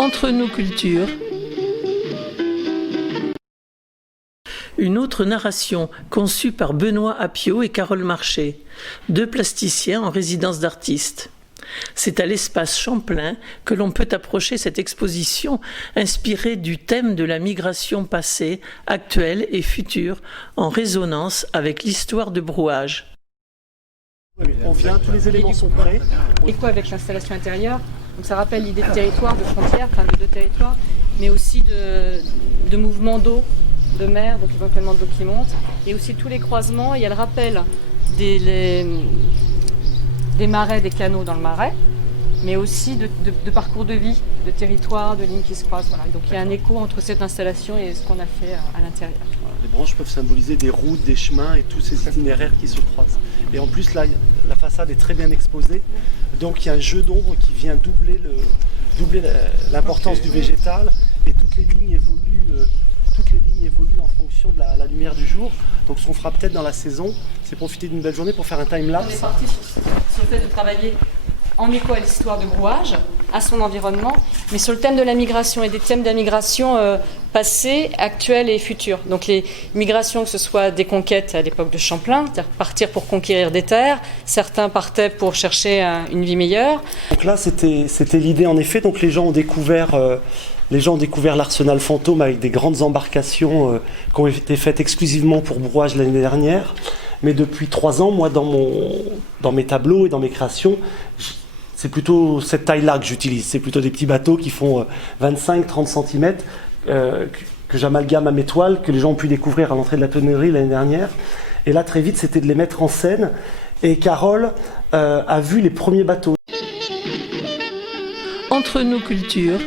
Entre nous cultures. Une autre narration conçue par Benoît Appiot et Carole Marché, deux plasticiens en résidence d'artistes. C'est à l'espace Champlain que l'on peut approcher cette exposition inspirée du thème de la migration passée, actuelle et future, en résonance avec l'histoire de Brouage. On vient, tous les éléments sont prêts. Et quoi avec l'installation intérieure? Donc ça rappelle l'idée de territoire, de frontière, enfin de deux territoires, mais aussi de mouvements d'eau, de mer, donc éventuellement de l'eau qui monte, et aussi tous les croisements. Il y a le rappel des marais, des canaux dans le marais, mais aussi de parcours de vie, de territoire, de lignes qui se croisent. Voilà. Donc il y a un écho entre cette installation et ce qu'on a fait à l'intérieur. Les branches peuvent symboliser des routes, des chemins et tous ces itinéraires qui se croisent. Et en plus, là, la façade est très bien exposée. Donc il y a un jeu d'ombre qui vient doubler l'importance du végétal. Et toutes les lignes évoluent en fonction de la lumière du jour. Donc ce qu'on fera peut-être dans la saison, c'est profiter d'une belle journée pour faire un time-lapse. On est parti sur le fait de travailler en écho à l'histoire de Brouage, à son environnement, mais sur le thème de la migration et des thèmes de la migration passée, actuelle et future. Donc les migrations, que ce soit des conquêtes à l'époque de Champlain, c'est-à-dire partir pour conquérir des terres, certains partaient pour chercher une vie meilleure. Donc là, c'était l'idée en effet. Donc les gens ont découvert l'arsenal fantôme avec des grandes embarcations qui ont été faites exclusivement pour Brouage l'année dernière. Mais depuis 3 ans, moi, dans mes tableaux et dans mes créations, c'est plutôt cette taille-là que j'utilise. C'est plutôt des petits bateaux qui font 25-30 cm que j'amalgame à mes toiles, que les gens ont pu découvrir à l'entrée de la tonnerie l'année dernière. Et là, très vite, c'était de les mettre en scène. Et Carole a vu les premiers bateaux. Entre nous cultures.